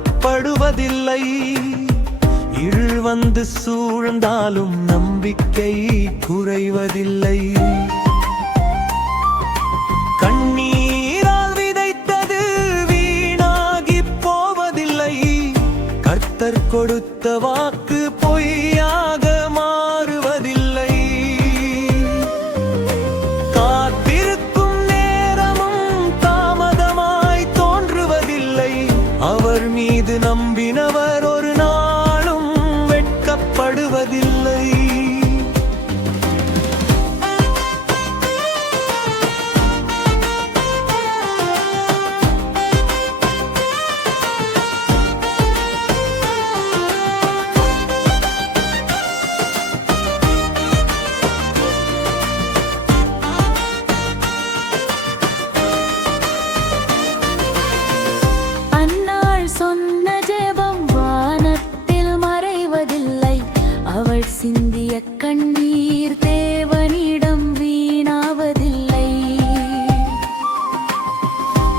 வெட்கப்படுவதில்லை. இருள் வந்து சூழ்ந்தாலும் நம்பிக்கை குறைவதில்லை. கண்ணீரால் விதைத்தது வீணாகி போவதில்லை. கர்த்தர் கொடுத்த வாக்கு பொய்யாக மாறுவதில்லை. காத்திருக்கும் நேரமும் தாமதமாய் தோன்றுவதில்லை. அவர் மீது நம்பினவர் ஒரு நாளும் வெட்கப்படுவதில்லை. சிந்திய கண்ணீர் தேவனிடம் வீணாவதில்லை.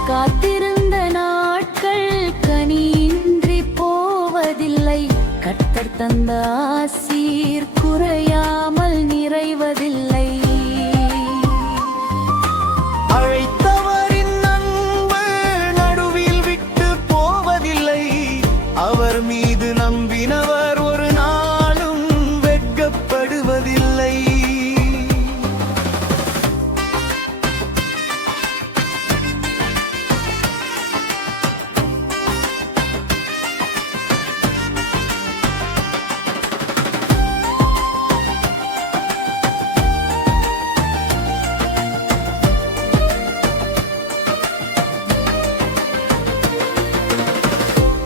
காத்திருந்த நாட்கள் கனியின்றி போவதில்லை. கர்த்தர் தந்த ஆசீர் குறையாமல் நிறைவதில்லை. அழைத்தவரின் அன்பு நடுவில் விட்டு போவதில்லை. அவர் மீது நம்பினவர் ஒரு நாளும் வெட்கப்படுவதில்லை.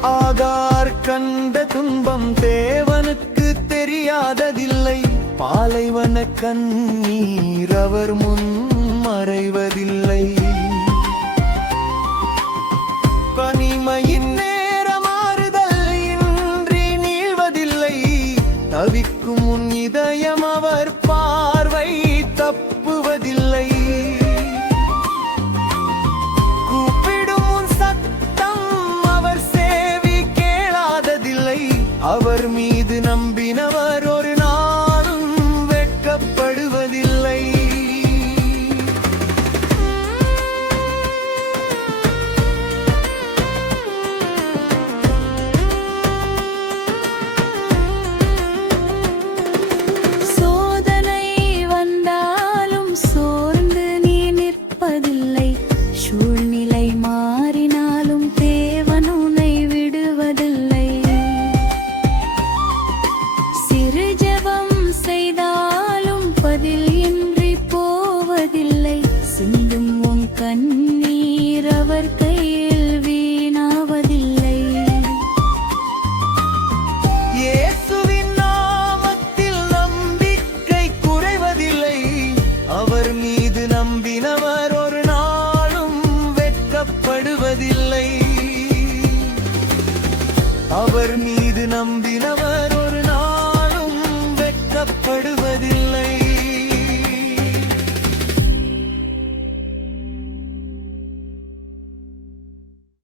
ஆகார் கண்ட துன்பம் தேவனுக்கு தெரியாததில்லை. பாலைவன கண்ணீர் அவர் முன் மறைவதில்லை. பனிமையின் நேரமாறுதல் இன்றி நீள்வதில்லை. தவிக்கும் உன் இதயம் அவர் பார்வை தப்புவதில்லை. அவர் மீது நம்பினவர் ஒரு நாளும் வெட்கப்படுவதில்லை. சோதனை வந்தாலும் சோர்ந்து நீ நிற்பதில்லை. சூழ்நிலை மாறினாலும் தேவன் உன்னை விடுவதில்லை. செய்தாலும் பதில் இன்றி போவதில்லை. சிந்தும் உன் கண்ணீர் அவர் கையில் வீணாவதில்லை. இயேசுவின் நாமத்தில் நம்பிக்கை குறைவதில்லை. அவர் மீது நம்பினவர் ஒரு நாளும் வெட்கப்படுவதில்லை. அவர் மீது நம்பினவர் ஒரு நாளும் வெட்கப்படுவதில்லை.